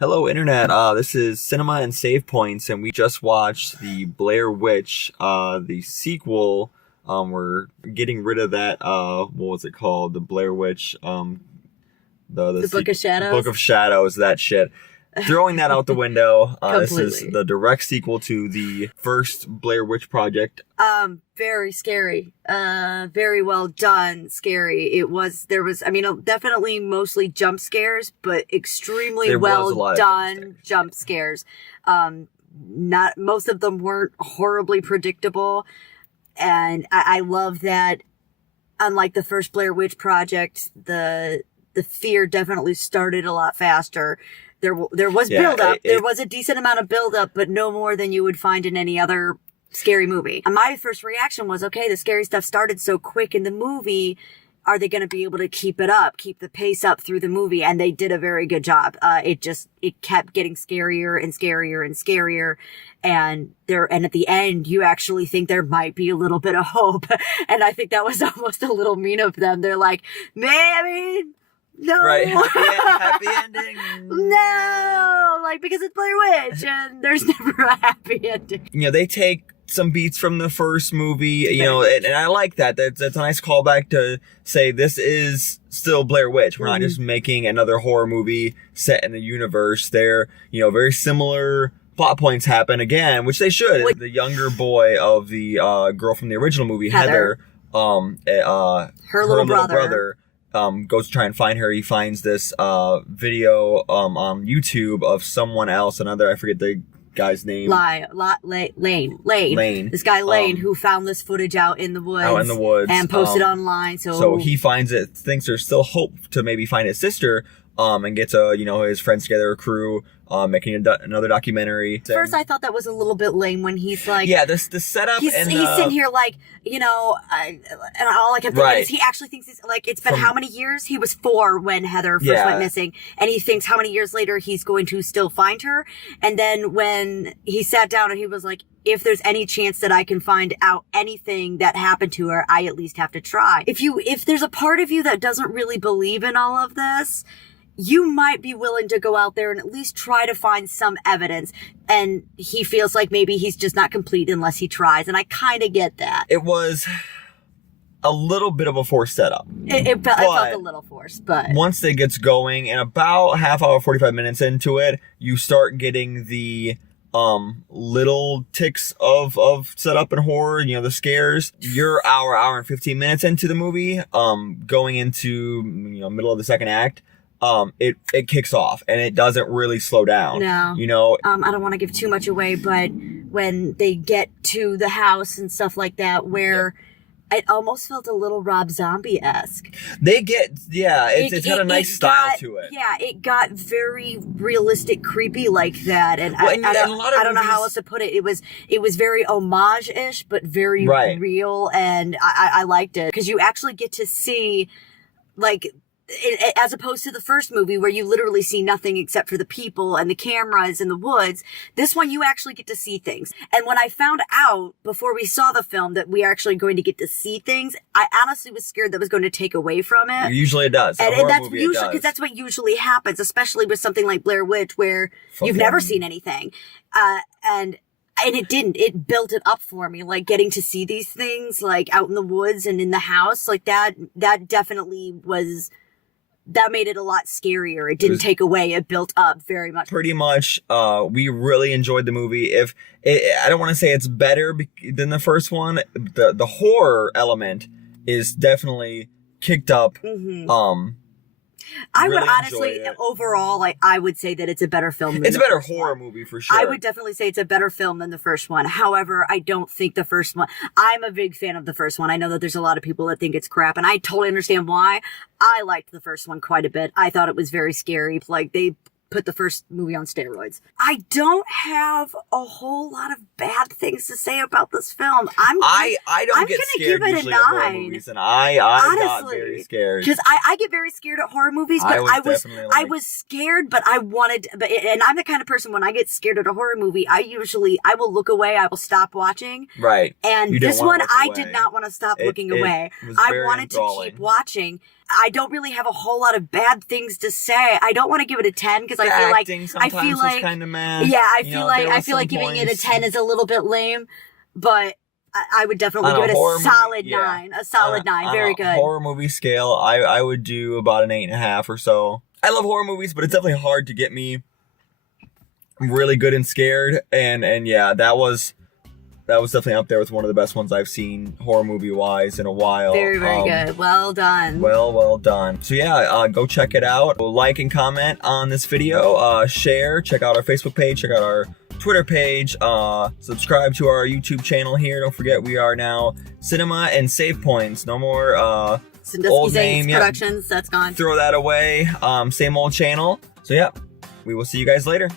Hello, Internet. This is Cinema and Save Points, and we just watched the Blair Witch, the sequel. We're getting rid of that. What was it called? The Blair Witch. The Book of Shadows. Book of Shadows. That shit. Throwing that out the window. This Completely. is the direct sequel to the first Blair Witch Project. Very scary. Very well done. Scary. Definitely mostly jump scares, but extremely There was a well lot of done jump scares. Not most of them weren't horribly predictable, and I love that. Unlike the first Blair Witch Project, the fear definitely started a lot faster. There was build-up. There was a decent amount of build-up, but no more than you would find in any other scary movie. And my first reaction was, okay, the scary stuff started so quick in the movie. Are they going to be able to keep it up, keep the pace up through the movie? And they did a very good job. It kept getting scarier and scarier and scarier. And at the end, you actually think there might be a little bit of hope. And I think that was almost a little mean of them. They're like, no. Right. Happy ending. No. Because it's Blair Witch and there's never a happy ending. They take some beats from the first movie, and I like that. That's a nice callback to say this is still Blair Witch. We're not just making another horror movie set in the universe. They're, very similar plot points happen again, which they should. The younger boy of the girl from the original movie, Heather, her little brother goes to try and find her. He finds this video on YouTube of someone else, I forget the guy's name. Lane. This guy Lane who found this footage out in the woods. And posted online. So he finds it, thinks there's still hope to maybe find his sister, and gets his friends together, a crew, making another documentary. First, I thought that was a little bit lame when he's like... Yeah, the setup he's sitting here and all I kept thinking is he actually thinks it's been how many years? He was 4 when Heather first went missing, and he thinks how many years later he's going to still find her. And then when he sat down and he was like, if there's any chance that I can find out anything that happened to her, I at least have to try. If there's a part of you that doesn't really believe in all of this, you might be willing to go out there and at least try to find some evidence. And he feels like maybe he's just not complete unless he tries. And I kind of get that. It was a little bit of a forced setup. It felt a little forced, but... Once it gets going, and about half hour, 45 minutes into it, you start getting the little ticks of setup and horror, the scares. You're hour and 15 minutes into the movie, going into, middle of the second act. It kicks off and it doesn't really slow down. No. I don't want to give too much away, but when they get to the house and stuff like that, where it almost felt a little Rob Zombie-esque. It's got a nice style to it. Yeah, it got very realistic, creepy like that, and I don't know how else to put it. It was very homage-ish, but very real, and I liked it because you actually get to see as opposed to the first movie where you literally see nothing except for the people and the cameras in the woods, this one you actually get to see things. And when I found out before we saw the film that we are actually going to get to see things, I honestly was scared that was going to take away from it. Usually it does. And that's usually because that's what usually happens, especially with something like Blair Witch where you've never seen anything. And it didn't. It built it up for me, getting to see these things, out in the woods and in the house, that definitely was... That made it a lot scarier. It didn't take away. It built up very much. Pretty much, we really enjoyed the movie. I don't want to say it's better than the first one. The horror element is definitely kicked up. Mm-hmm. I would honestly, overall, I would say that it's a better film. It's a better horror movie for sure. I would definitely say it's a better film than the first one. However, I don't think the first one, I'm a big fan of the first one. I know that there's a lot of people that think it's crap, and I totally understand why. I liked the first one quite a bit. I thought it was very scary. They put the first movie on steroids. I don't have a whole lot of bad things to say about this film. I don't get scared usually at horror movies, and I got very scared. Because I get very scared at horror movies, but I was scared, but I wanted, and I'm the kind of person when I get scared at a horror movie, I will look away, I will stop watching. Right. And this one, I did not want to stop looking away. I wanted to keep watching. I don't really have a whole lot of bad things to say. I don't want to give it a 10 because I feel like kind of mad. Yeah, I feel like giving it a 10 is a little bit lame, but I would definitely give it a solid 9. A solid 9. Very good. Horror movie scale, I would do about an 8.5 or so. I love horror movies, but it's definitely hard to get me really good and scared. And yeah, that was definitely up there with one of the best ones I've seen horror movie wise in a while. Very, very good. Well done. Well done. So yeah, go check it out. Like and comment on this video. Share. Check out our Facebook page. Check out our Twitter page. Subscribe to our YouTube channel here. Don't forget we are now Cinema and Save Points. No more old name. Productions. That's gone. Throw that away. Same old channel. So yeah, we will see you guys later.